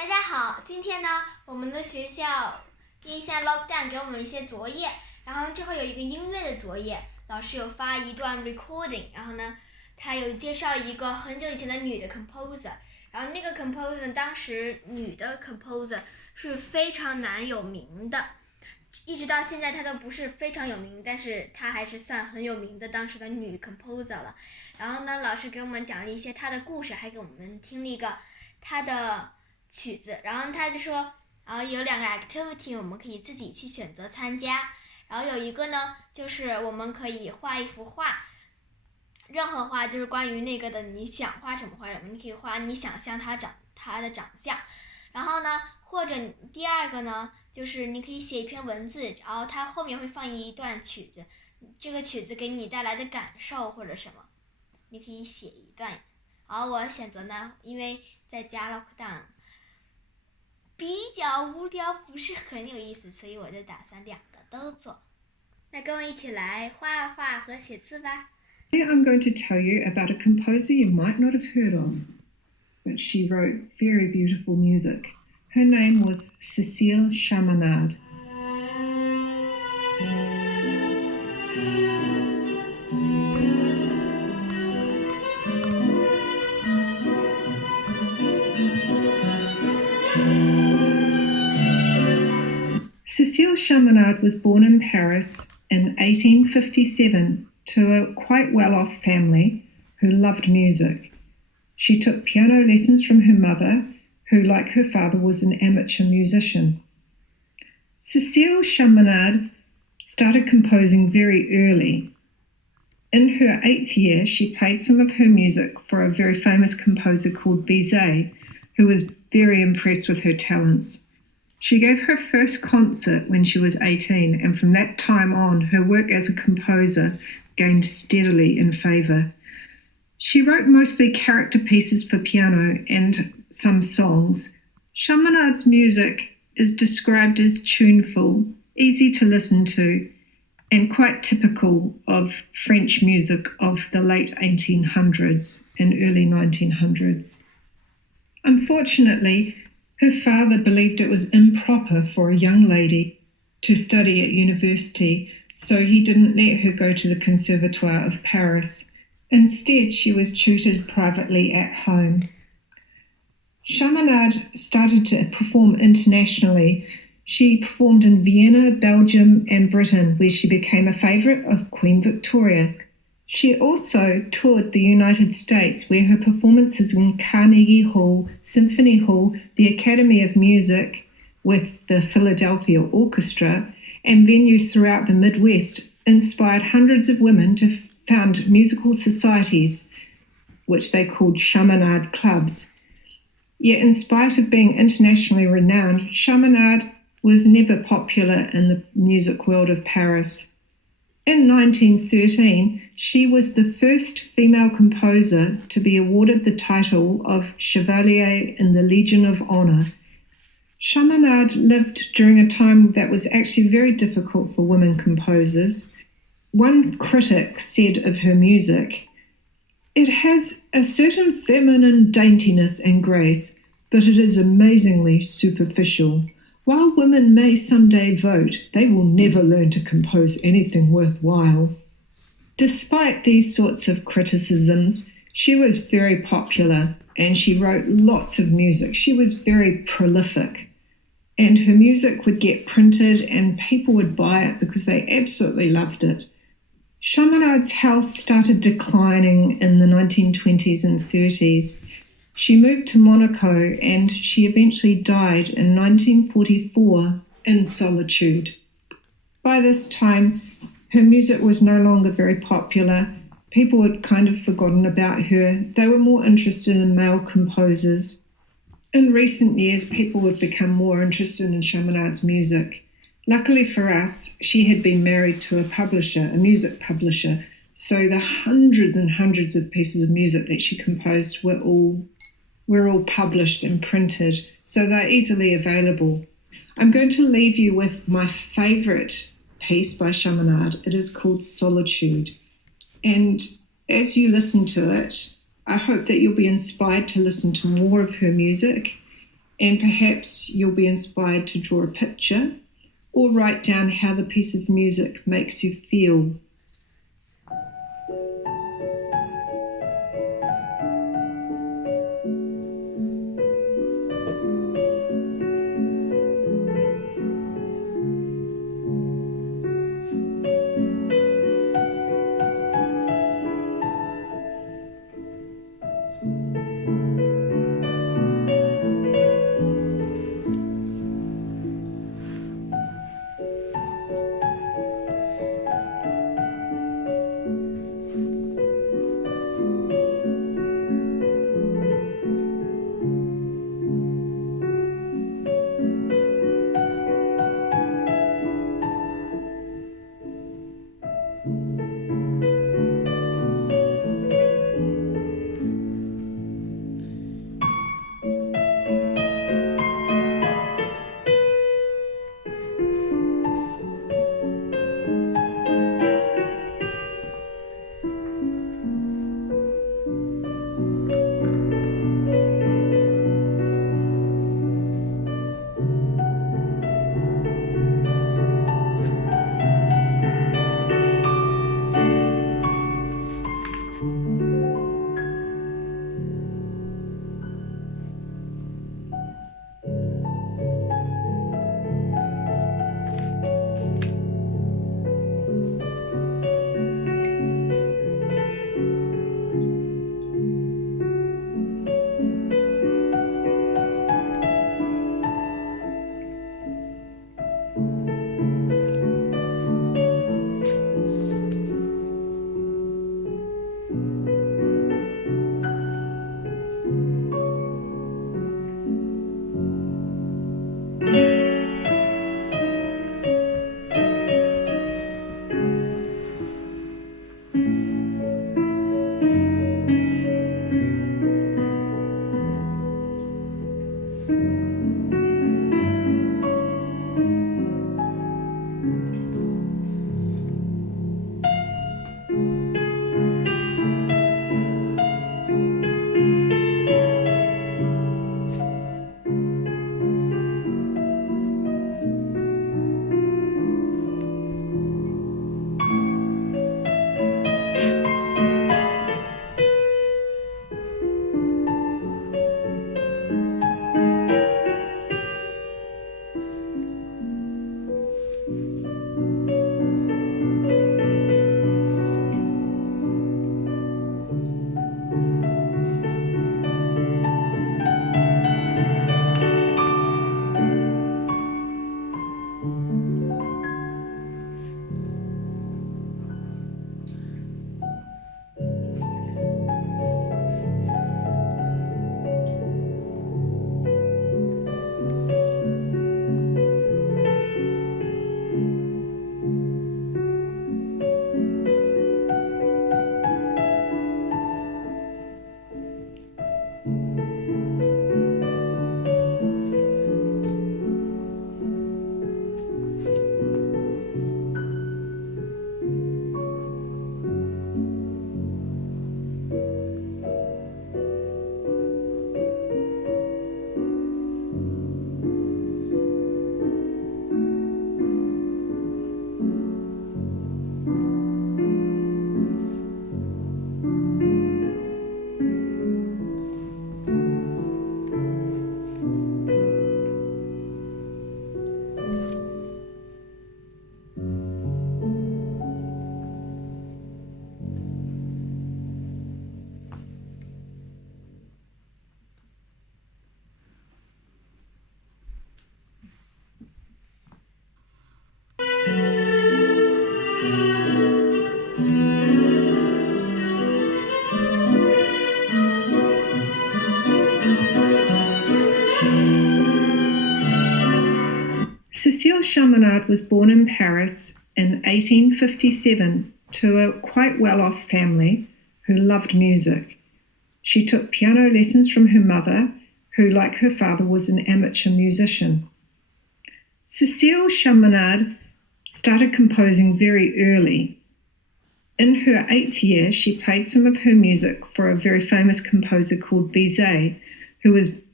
大家好，今天呢，我们的学校因为现在 lockdown 给我们一些作业，然后这会有一个音乐的作业，老师有发一段 recording， 然后呢，他有介绍一个很久以前的女的 composer， 然后那个 composer 当时女的 composer 是非常难有名的，一直到现在她都不是非常有名，但是她还是算很有名的当时的女 composer 了。然后呢，老师给我们讲了一些她的故事，还给我们听了一个她的曲子，然后他就说，然后有2个 activity 我们可以自己去选择参加，然后有一个呢就是我们可以画一幅画，任何画就是关于那个的，你想画什么画什么，你可以画你想象他的长相，然后呢或者第2个呢就是你可以写一篇文字，然后它后面会放一段曲子，这个曲子给你带来的感受或者什么，你可以写一段，然后我选择呢，因为在家 lockdown比较无聊，不是很有意思，所以我就打算2个都做。那跟我一起来画画和写字吧。Today I'm going to tell you about a composer you might not have heard of, but she wrote very beautiful music. Her name was Cécile Chaminade. Cécile Chaminade was born in Paris in 1857 to a quite well-off family who loved music. She took piano lessons from her mother, who, like her father, was an amateur musician. Cécile Chaminade started composing very early. In her 8th year, she played some of her music for a very famous composer called Bizet, who was very impressed with her talents. She gave her first concert when she was 18, and from that time on, her work as a composer gained steadily in favour. She wrote mostly character pieces for piano and some songs. Chaminade's music is described as tuneful, easy to listen to, and quite typical of French music of the late 1800s and early 1900s. Unfortunately, her father believed it was improper for a young lady to study at university, so he didn't let her go to the Conservatoire of Paris. Instead, she was tutored privately at home. Chaminade started to perform internationally. She performed in Vienna, Belgium, and Britain, where she became a favourite of Queen Victoria. She also toured the United States, where her performances in Carnegie Hall, Symphony Hall, the Academy of Music with the Philadelphia Orchestra, and venues throughout the Midwest inspired hundreds of women to found musical societies, which they called Chaminade clubs. Yet in spite of being internationally renowned, Chaminade was never popular in the music world of Paris. In 1913, she was the first female composer to be awarded the title of Chevalier in the Legion of Honor. Chaminade lived during a time that was actually very difficult for women composers. One critic said of her music, "It has a certain feminine daintiness and grace, but it is amazingly superficial. While women may someday vote, they will never learn to compose anything worthwhile." Despite these sorts of criticisms, she was very popular and she wrote lots of music. She was very prolific, and her music would get printed and people would buy it because they absolutely loved it. Chaminade's health started declining in the 1920s and 30s. She moved to Monaco and she eventually died in 1944 in solitude. By this time, her music was no longer very popular. People had kind of forgotten about her. They were more interested in male composers. In recent years, people would become more interested in Chaminade's music. Luckily for us, she had been married to a publisher, a music publisher, so the hundreds and hundreds of pieces of music that she composed were all published and printed, so they're easily available. I'm going to leave you with my favourite piece by Chaminade. It is called Solitude. And as you listen to it, I hope that you'll be inspired to listen to more of her music and perhaps you'll be inspired to draw a picture or write down how the piece of music makes you feel. Cécile Chaminade was born in Paris in 1857 to a quite well-off family who loved music. She took piano lessons from her mother, who, like her father, was an amateur musician. Cécile Chaminade started composing very early. In her 8th year, she played some of her music for a very famous composer called Bizet, who was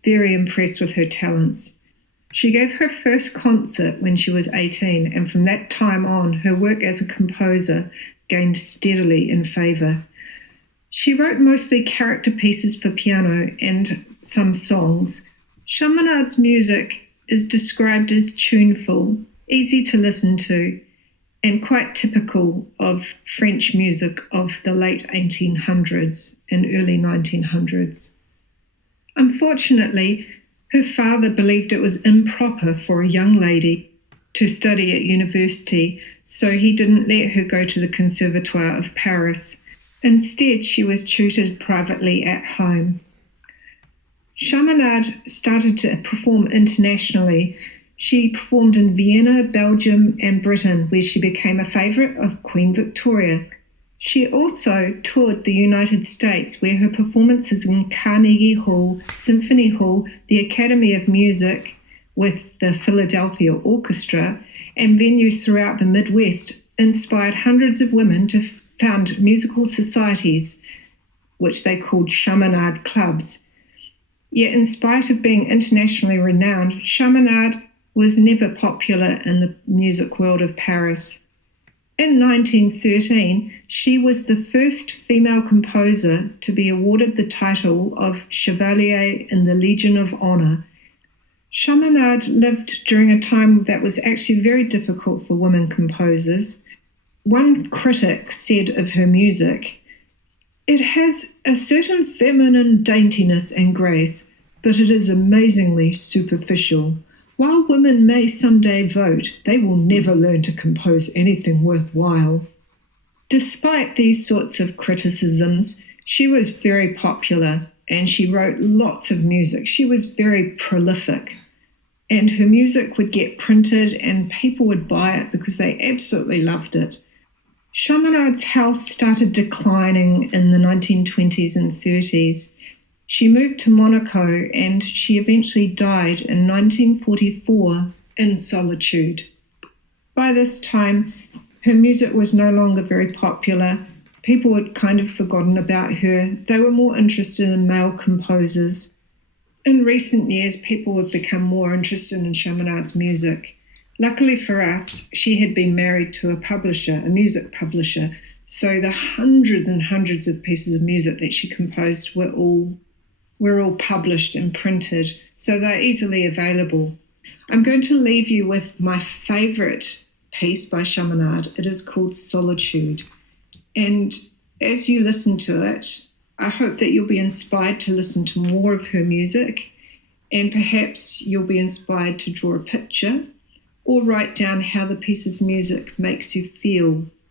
very impressed with her talents. She gave her first concert when she was 18, and from that time on, her work as a composer gained steadily in favour. She wrote mostly character pieces for piano and some songs. Chaminade's music is described as tuneful, easy to listen to, and quite typical of French music of the late 1800s and early 1900s. Unfortunately, her father believed it was improper for a young lady to study at university, so he didn't let her go to the Conservatoire of Paris. Instead, she was tutored privately at home. Chaminade started to perform internationally. She performed in Vienna, Belgium, and Britain, where she became a favourite of Queen Victoria. She also toured the United States, where her performances in Carnegie Hall, Symphony Hall, the Academy of Music with the Philadelphia Orchestra, and venues throughout the Midwest inspired hundreds of women to found musical societies, which they called Chaminade clubs. Yet in spite of being internationally renowned, Chaminade was never popular in the music world of Paris. In 1913, she was the first female composer to be awarded the title of Chevalier in the Legion of Honor. Chaminade lived during a time that was actually very difficult for women composers. One critic said of her music, "It has a certain feminine daintiness and grace, but it is amazingly superficial. While women may someday vote, they will never learn to compose anything worthwhile." Despite these sorts of criticisms, she was very popular and she wrote lots of music. She was very prolific, and her music would get printed and people would buy it because they absolutely loved it. Chaminade's health started declining in the 1920s and 30s. She moved to Monaco and she eventually died in 1944 in solitude. By this time, her music was no longer very popular. People had kind of forgotten about her. They were more interested in male composers. In recent years, people have become more interested in Chaminade's music. Luckily for us, she had been married to a publisher, a music publisher, so the hundreds and hundreds of pieces of music that she composed were all published and printed, so they're easily available. I'm going to leave you with my favourite piece by Chaminade. It is called Solitude. And as you listen to it, I hope that you'll be inspired to listen to more of her music, and perhaps you'll be inspired to draw a picture or write down how the piece of music makes you feel